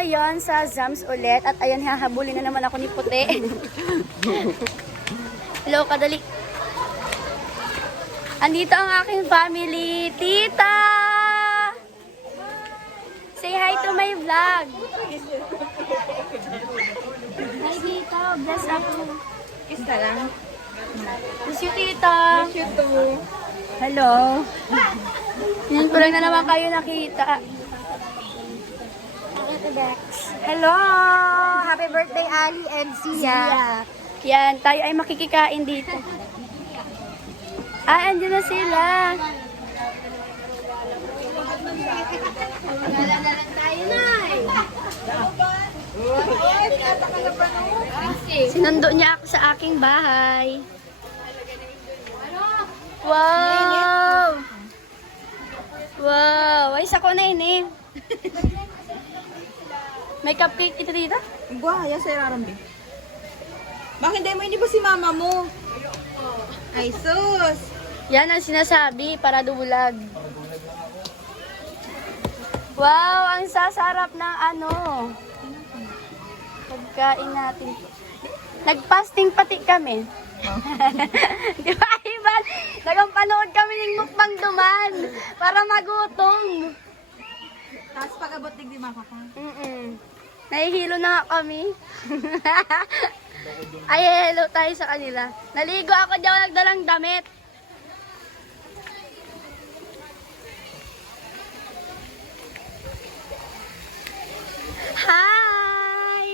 ngayon sa Zams ulit at ayan, hahabulin na naman ako ni Puti. Hello, kadali. Andito ang aking family. Tita! Say hi to my vlog. Hi, Tita. Bless ako. Kiss ka lang. Bless you, Tita. Bless you too. Hello. Yan ko lang na naman kayo nakita. Hello! Happy birthday, Ali and Sia. Yan, tayo ay makikikain dito. Ah, andyan na sila. Sinundo niya ako sa aking bahay. Wow! Wow! Ay, sako na yun eh. May cupcake ito dito? Buha, yan sa irarambi. Bakit hindi mo hindi ba si mama mo? Ay, sus! Yan ang sinasabi para dubulag. Wow, ang sasarap ng ano. Pagkain natin. Nag-fasting pati kami. Di ba, Ivan? Nagpanood kami ng mukbang duman para magutom. Tapos pag-abot di makaka. Nahihilo na nga kami. Ay, hello tayo sa kanila. Naligo ako, di ako nagdalang damit. Hi!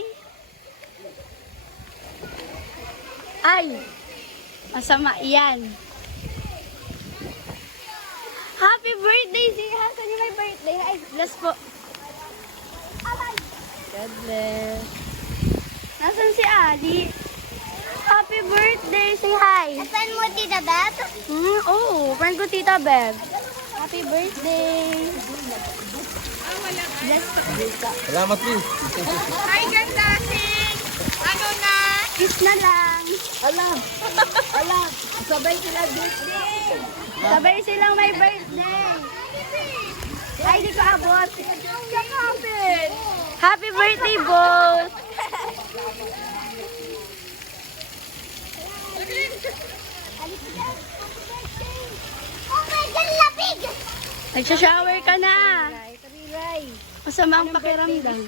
Ay! Masama yan. Happy birthday, Zia! Saan yung may birthday? Ay, bless po. God bless. Nasaan si Ali? Happy birthday! Say hi! Saan mo, Tita Beth? Oo, friend ko Tita Beb. Happy birthday! Bless po. Salamat, please. Hi, ganda, sing! Ano na? Kiss na lang. Ala! Sabay sila birthday! Sabay silang may birthday. Ay, di ko abot. Happy birthday, boss! Oh my God, labig! Nagsha-shower ka na. Masama ang pakiramdam.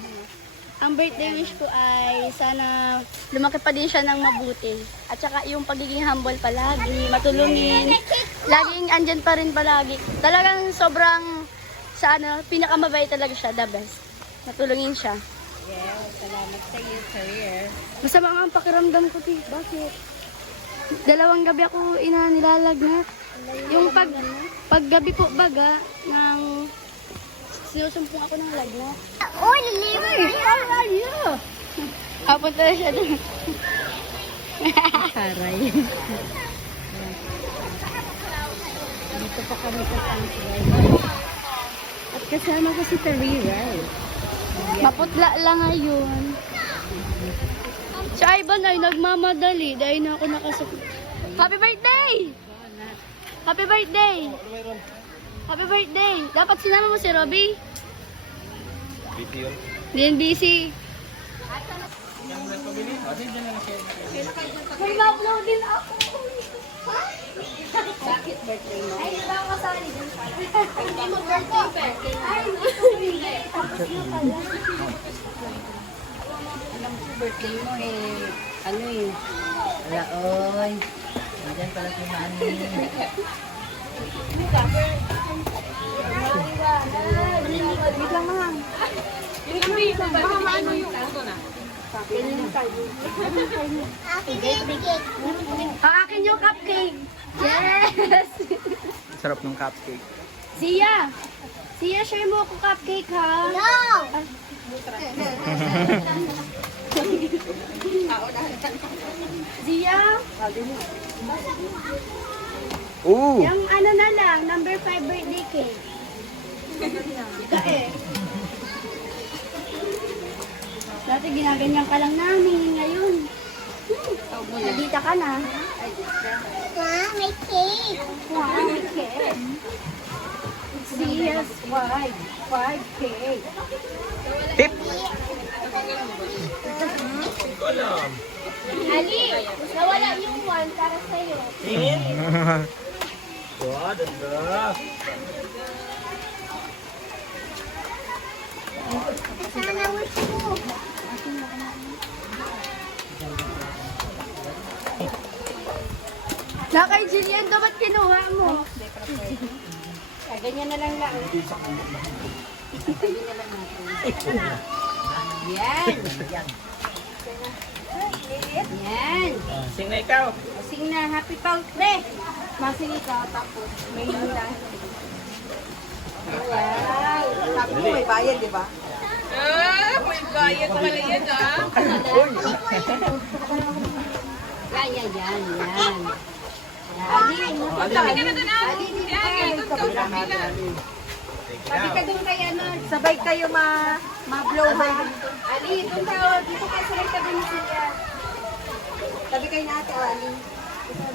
Ang birthday wish ko ay sana lumaki pa din siya ng mabuti. At saka yung pagiging humble palagi, matulungin. Laging andyan pa rin palagi. Talagang sobrang sa ano, pinakamabait talaga siya, the best. Matulungin siya. Yeah, salamat sa iyo, career. Masama nga ang pakiramdam ko, Ti. Bakit? Dalawang gabi ako nilalag. Yung paggabi po baga ng sinusumpong ako ng lagnat. Oh, liver! Papunta na siya doon. Haray. Dito pa kami sa Thankful. At kasama ko si Tarira. Maputla lang ngayon. Si Ivan ay nagmamadali dahil na ako nakasakit. Happy birthday! Happy birthday! Happy birthday! Dapat sinama mo si Robby. Hindi yan busy. May ma-upload din ako. Bakit birthday mo? Ay, hindi ba ako kasali dun? Hindi mo birthday. Ay, hindi. Tapos yun pala. Alam ko birthday mo ano Wala, oy. Nandiyan pala si Mami. Wait lang lang. Baka maano yung auto na. Happy birthday! Ang akin yung cupcake. Yes! Sarap ng cupcake. Sia! Sia, share mo ako cupcake, ha? No! Sia? Oo! Yung ano na lang, number 5 birthday cake. Dati ginaganyan ka lang namin, ngayon. Nagita ka na. Ma, may cake! Wow, may cake. Sia's 5 cake. Tip! Ali, nawala yung one para sa'yo. Wah, ganda. Sana wish mo. Na kay Jillian, dapat kinuha mo. Ganyan na lang lang. Yan. Yan. Sing na ikaw. Sing na, happy birthday. Masing ikaw, tapos may hula. Wow. Sabi mo may bayad, di ba? May bayad pala yan Yan. Ali, Ali, dito ka. Sabi ka doon kay ano. Sabay kayo ma-blow ha. Ali, dito ka sa tabi ni Sia. Sabi kayo na ate, Ali.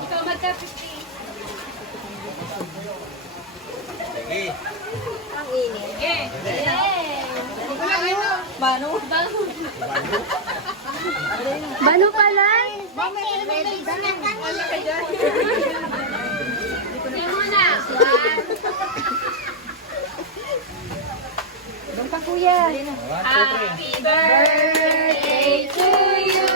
Ikaw magka-50. Sige. Ang init. Mano? Bano pala? Doon pa kuya. Happy birthday to you.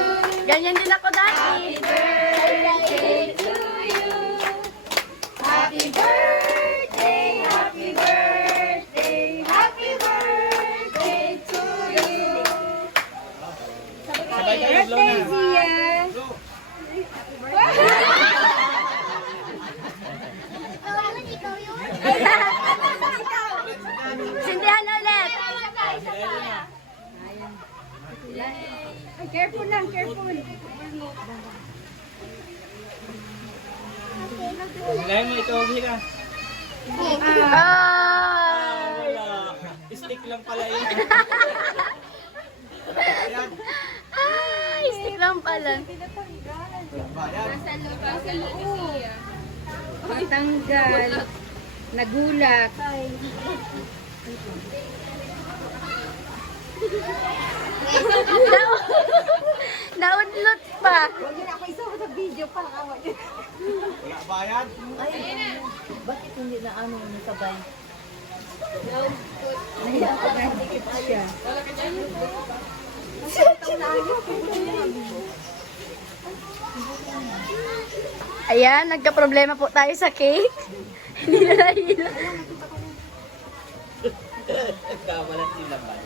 Ganyan din ako dati. Happy birthday to you. Happy birthday, happy birthday, happy birthday to you. Sabay kayo blow na. Sindihan ulit. Careful lang, careful. Hilahin mo ito, Mika. Ah! Wala. Stick lang pala yun. Ay, stick lang pala. Tanggal. Nagulat. Naudlot pa. Huwag niyo na ako isama sa video pa. Awa niyo. Wala bayad. Bakit hindi na ano nasabay? Nakikip siya. Ayan, nagka-problema po tayo sa cake. Hindi na nahila. Nagkamalan sila ba?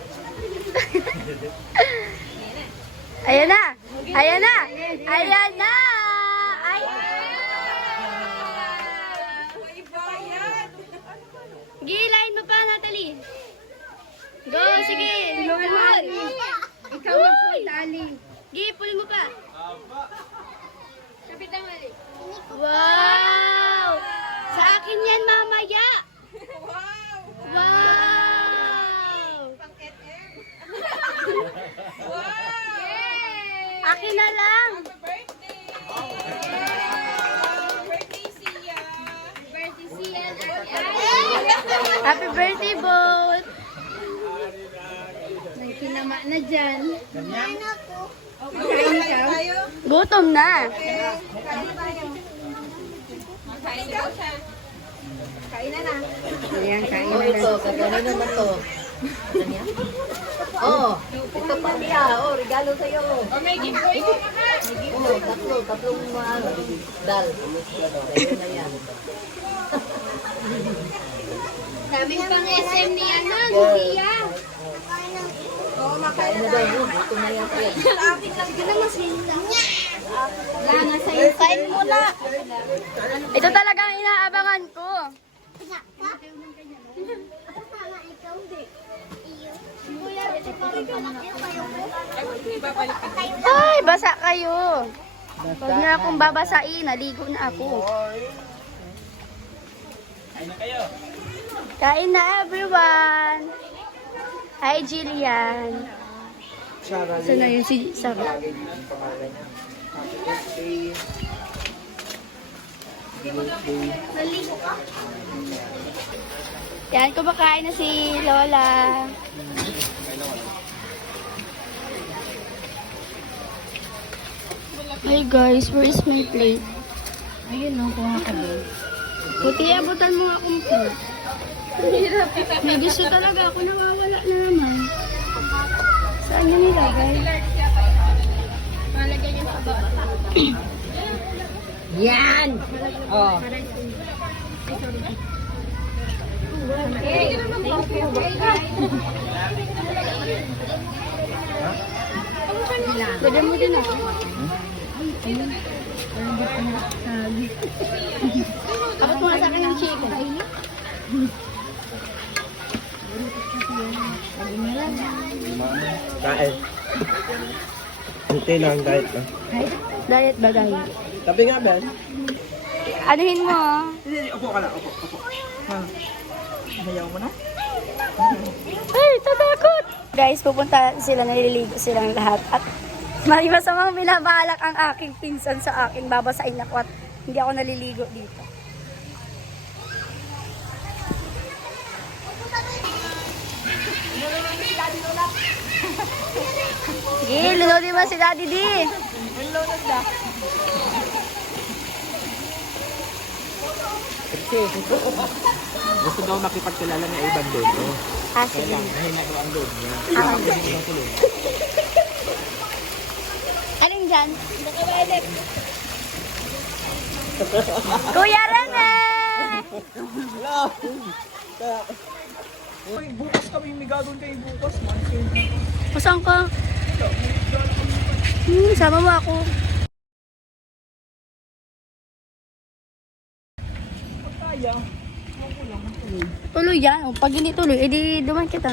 Ayan na! Ayan na! Ayan na! Gilain mo pa, Natalie. Go, sige. Pull. Ikaw mag-pull, Ali. Gi, pull mo pa. Wow! Sa akin yan mamaya. Wow! Akin na lang. Happy birthday, Boat. May kinama na dyan. Gutom na. Ayan, kain na na. Kagano naman to? Oh, ito pa niya. Oh, regalo sa'yo. O may giveaway ko na ha. Oh, tatlong dal. Sa'yo na yan. Daming pang SM ni ano, Lucia. Kain na daw. Oh, dito na yan. Langa sa'yo. Kain mo na. Ito talagang inaabangan ko. Ay, basa kayo. Huwag na akong babasain. Naligo na ako. Kain na kayo. Kain na, everyone. Hi, Jillian. Saan na yun si Sarah? Yan, kumakain na si Lola. Hey guys, where is my plate? Ayun, no, kuha ka din. Puti, abutan mo akong plate. May gusto talaga ako, nawawala na naman. Saan niya nilagay? Malagay niya sa baba. Yan! Oh. Lagyan mo din ako. Tapos mo sa akin yung chicken. Kain. Hindi lang, diet lang. Diet ba guys? Tabi nga, Ben. Anuhin mo ah. Upo ka na, upo. Hayaw mo na? Ay, tatakot! Guys, pupunta sila, naliligo silang lahat. At may masamang binabalak ang aking pinsan sa akin. Babasain ako at hindi ako naliligo dito. Sige, lunodin mo si Daddy D. Gusto daw makipagkilala ng ibang doon. Oh. Ah, sige. Mahina daw ang doon. Ah, alin dyan? Kuya Rene! Uy, bukas kami may gagawin kayo bukas. Saan ka? Sama mo ako. Kaya. Tuloy yan. Pag hindi tuloy, edi duman kita.